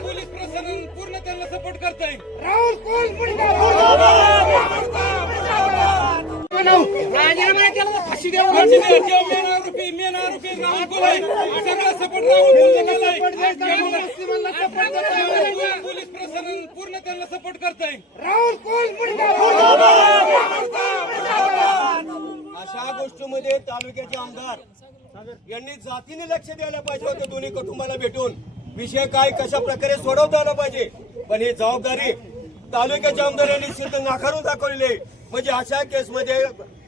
Police प्रशासन पूर्ण त्यांना सपोर्ट करताय. राहुल कोल राजीनामा केला फाशी द्यावं. मेन आरोपी राहुल कोल सगळा सपोर्ट पोलीस प्रशासन पूर्ण त्यांना सपोर्ट करताय. राहुल कोल अशा गोष्टीमध्ये तालुक्याचे आमदार यांनी जातीने लक्ष द्यायला पाहिजे होतं. दोन्ही कुटुंबाला भेटून विषय काय कशा प्रकारे सोडवता आला पाहिजे. पण ही जबाबदारी तालुक्याच्या आमदारांनी सिद्ध नाकारून दाखवलेली. म्हणजे अशा केसमध्ये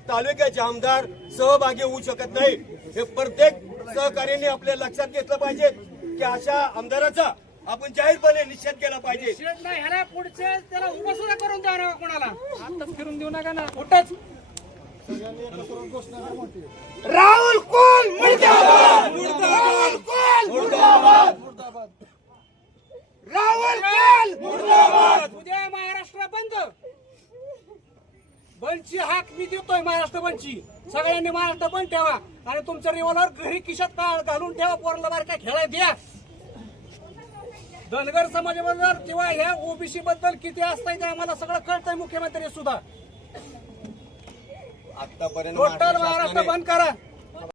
तालुक्याचे आमदार सहभागी होऊ शकत नाही. हे प्रत्येक सहकार्याने आपल्या लक्षात घेतलं पाहिजे की अशा आमदाराचा आपण जाहीरपणे निषेध केला पाहिजे. ह्याला पुढचे त्याला उभं सुद्धा करून द्या कोणाला आताच फिरून देऊ नका ना कुठंच. राहुल कोल मुर्दाबाद. राहुल कोल मुर्दाबाद. राहुल कोल मुर्दाबाद. उद्या महाराष्ट्र बंद. बंदची हाक मी देतोय. महाराष्ट्र बंदची सगळ्यांनी महाराष्ट्र बंद ठेवा आणि तुमच्या रिव्हॉल्वर घरी खिशात घालून ठेवा. पोरला बारक्या खेळायला द्या. धनगर समाजाबद्दल किंवा ह्या ओबीसी बद्दल किती असतंय ते आम्हाला सगळं कळतंय. मुख्यमंत्री सुद्धा आतापर्यंत टोटल महाराष्ट्र बंद करा.